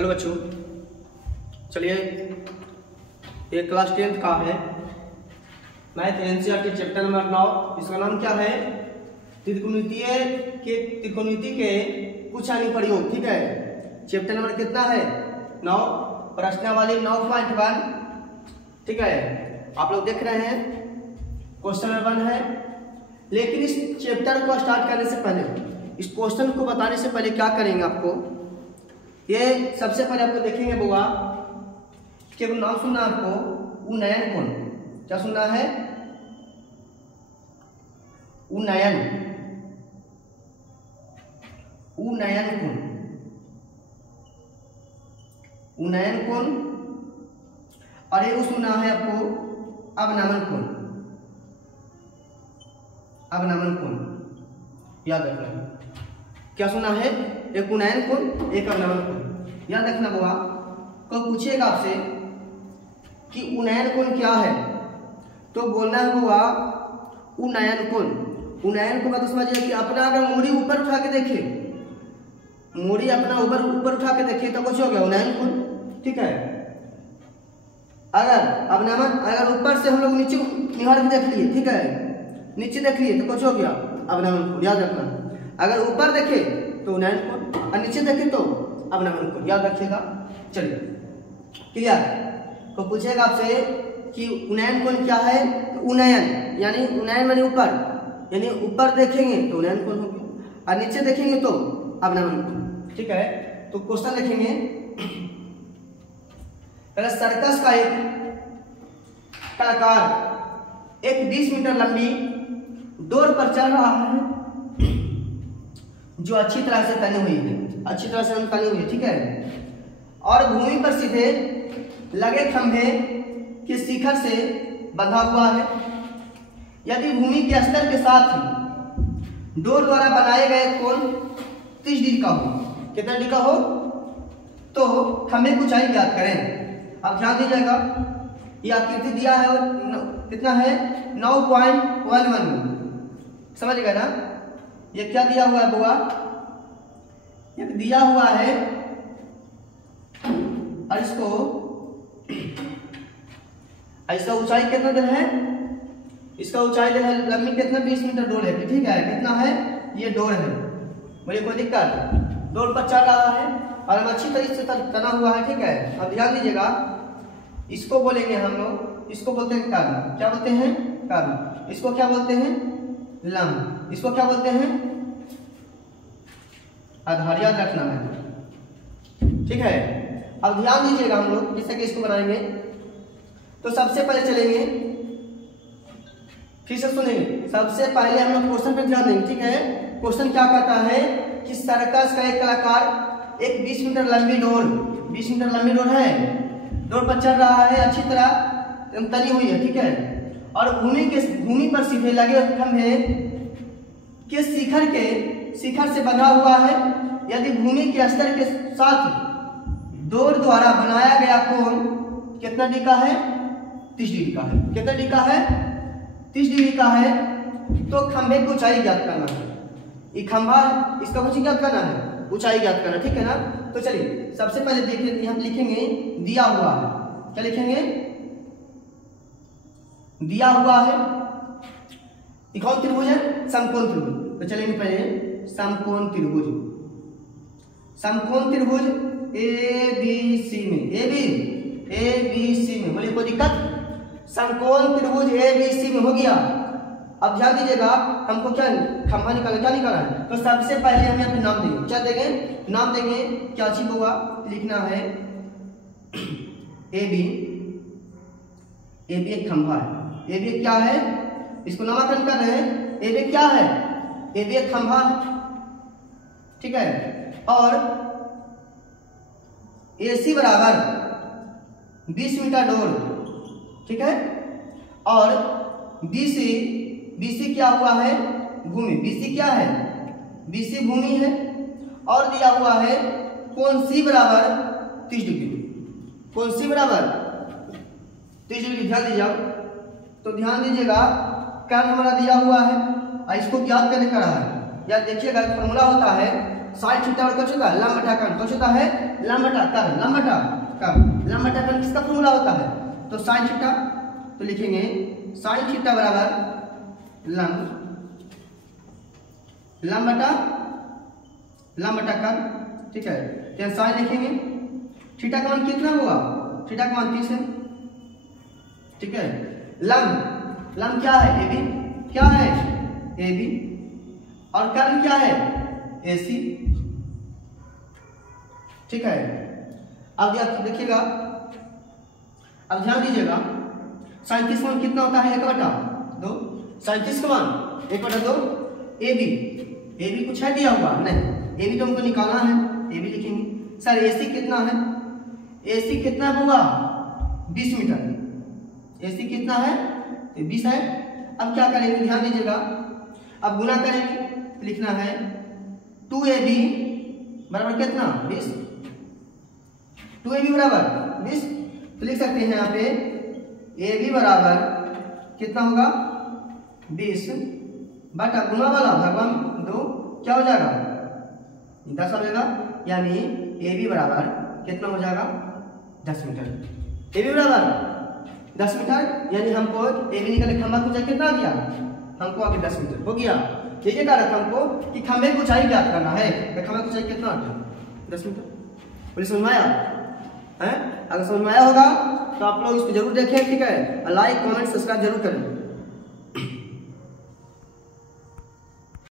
Hello बच्चों, चलिए ये क्लास 10th का है मैथ एनसीईआरटी चैप्टर नंबर 9। इसका नाम क्या है? त्रिकोणमिति के कुछ अनुप्रयोग। ठीक है, चैप्टर नंबर कितना है? 9, प्रश्नावली 9.1। ठीक है, आप लोग देख रहे हैं क्वेश्चन नंबर 1 है। लेकिन इस चैप्टर को स्टार्ट करने से पहले, इस क्वेश्चन को बताने से पहले क्या करेंगे आपको, ये सबसे पहले आपको देखेंगे बुआ कि नाम सुनना आपको उन्नयन कोण। क्या सुनना है? उन्नयन कोण, उन्नयन कोण। और ये सुनना है आपको अवनमन कोण, अवनमन कोण। याद रखना, क्या सुना है? एक उन्नयन कोण, एक अवनमन कोण। याद रखना बुआ, कोई पूछेगा आपसे कि उन्नयन कोण क्या है तो बोलना है बुआ उन्नयन कोण। उन्नयन को मतलब समझिए कि अपना अगर मूड़ी ऊपर उठा के देखे, मूड़ी अपना ऊपर उठा के देखे तो कुछ हो गया उन्नयन कोण। ठीक है, अगर अवनमन, अगर ऊपर से हम लोग नीचे निहार के देख लिए, ठीक है, नीचे देख लिए तो कुछ हो गया अवनमन कोण। याद रखना, अगर ऊपर देखे तो उन्नयन कोण और नीचे देखे तो अवनमन कोण। याद रखिएगा। चलिए क्लियर। तो पूछेगा आपसे कि उन्नयन कोण क्या है, तो उन्नयन यानी उन्नयन माने ऊपर, यानी ऊपर देखेंगे तो उन्नयन कोण होगा और नीचे देखेंगे तो अवनमन कोण। ठीक है, तो क्वेश्चन लिखेंगे पहले। सर्कस का एक कलाकार एक 20 मीटर लंबी डोर पर चल रहा है जो अच्छी तरह से तनी हुई है, अच्छी तरह से तनी हुई है। ठीक है, और भूमि पर सीधे लगे खंभे के शिखर से बंधा हुआ है। यदि भूमि के स्तर के साथ ही डोर द्वारा बनाए गए कोण 30 डिग्री का हो, कितना डिग्री का हो, तो खंभे की ऊंचाई ज्ञात करें। अब ध्यान दीजिएगा, ये आकृति दिया है और कितना है 9.11। समझ गए ना? ये क्या दिया हुआ है बुआ? ये दिया हुआ है और इसको इसका ऊंचाई कितना दिन है? इसका ऊंचाई दिन है लंबी कितना 20 मीटर डोर है। ठीक है, कितना है? ये डोर है। मुझे कोई दिक्कत? डोर पर चल रहा है और हम अच्छी तरीके से तना हुआ है। ठीक है, अब ध्यान दीजिएगा, इसको बोलेंगे हम लोग, इसको बोलते हैं कर्म। क्या बोलते हैं? कर्म। इसको क्या बोलते हैं? लंब। इसको क्या बोलते हैं? आधार। याद रखना है। ठीक है, अब ध्यान दीजिएगा, हम लोग जैसे कि इसको बनाएंगे तो सबसे पहले चलेंगे, फिर से सुनेंगे। सबसे पहले हम लोग क्वेश्चन पर ध्यान देंगे। ठीक है, क्वेश्चन क्या कहता है कि सर्कस का एक कलाकार एक 20 मीटर लंबी डोर, 20 मीटर लंबी डोर है, डोर पर चल रहा है, अच्छी तरह तनी हुई है। ठीक है, और भूमि पर सीधे लगे खंभे के शिखर से बंधा हुआ है। यदि भूमि के स्तर के साथ डोर द्वारा बनाया गया कोण कितना डिग्री का है? 30 डिग्री का है। कितना डिग्री का है? 30 डिग्री का है। तो खंभे की ऊंचाई ज्ञात करना है। ये खंभा, इसका कुछ ज्ञात करना है, ऊंचाई ज्ञात करना। ठीक है ना? तो चलिए सबसे पहले देखिए, हम लिखेंगे दिया हुआ है। क्या लिखेंगे? दिया हुआ है। कौन त्रिभुज है? समकोण त्रिभुज। तो चलेंगे पहले समकोण त्रिभुज, समकोण त्रिभुज ABC में, ABC में। बोलिए कोई दिक्कत? समकोण त्रिभुज ABC में हो गया। अब ध्यान दीजिएगा, हमको क्या खंभा निकालना, क्या निकालना है? तो सबसे पहले हम यहाँ पे नाम देंगे। क्या देंगे? नाम देंगे। क्या चीज होगा? लिखना है AB एक खंभा है। AB क्या है? इसको नामकरण कर रहे हैं। AB क्या है? AB एक खंभा है। ठीक है, और AC बराबर 20 मीटर डोर। ठीक है, और BC क्या हुआ है? भूमि। BC क्या है? BC भूमि है। और दिया हुआ है कोण C बराबर 30 डिग्री। कोण C बराबर 30 डिग्री। ध्यान दीजिए, तो ध्यान दीजिएगा, कर्म हमारा दिया हुआ है और इसको ज्ञात करने का रहा है। यार देखिएगा, फॉर्मूला होता है साइन थीटा और कुछ होता है लंब बटा कर्ण, कुछ होता है लंब बटा कर्ण, लंब बटा कर्ण, लंब बटा कर्ण किसका फॉर्मूला होता है? तो साइन थीटा, तो लिखेंगे साइन थीटा बराबर लंब बटा कर्ण, ठीक है। तो साइन लिखेंगे, थीटा का मान कितना होगा? थीटा का मान 30 है, ठीक है। लंब क्या है? AB, क्या है? AB, और कर्ण क्या है? AC, ठीक है। अब देखिएगा, अब ध्यान दीजिएगा, साइन 30 का मान कितना होता है? 1/2, साइन 30 का मान 1/2 AB कुछ है दिया हुआ? नहीं, AB तो हमको निकालना है, AB लिखेंगे। सर AC कितना है? AC कितना होगा? 20 मीटर, AC कितना है? 20 है। अब क्या करेंगे, ध्यान दीजिएगा, अब गुना करेंगे, लिखना है 2AB बराबर कितना? 20, 2AB बराबर 20, तो लिख सकते हैं यहाँ पे AB बराबर कितना होगा? 20 बटा गुना वाला भगवान 2 क्या हो जाएगा? 10 हो जाएगा, यानी AB बराबर कितना हो जाएगा? 10 मीटर। AB बराबर 10 मीटर, यानी हमको AB निकले खंभा की ऊंचाई कितना आ गया? हमको आगे 10 मीटर हो गया। ये कह रहा था हमको कि खंभे की ऊंचाई ज्ञात करना है, तो खंभे की ऊंचाई कितना आ गया? 10 मीटर। बोले समझ में आया है? अगर समझ में आया होगा तो आप लोग इसको जरूर देखें, ठीक है। लाइक कमेंट सब्सक्राइब जरूर करें।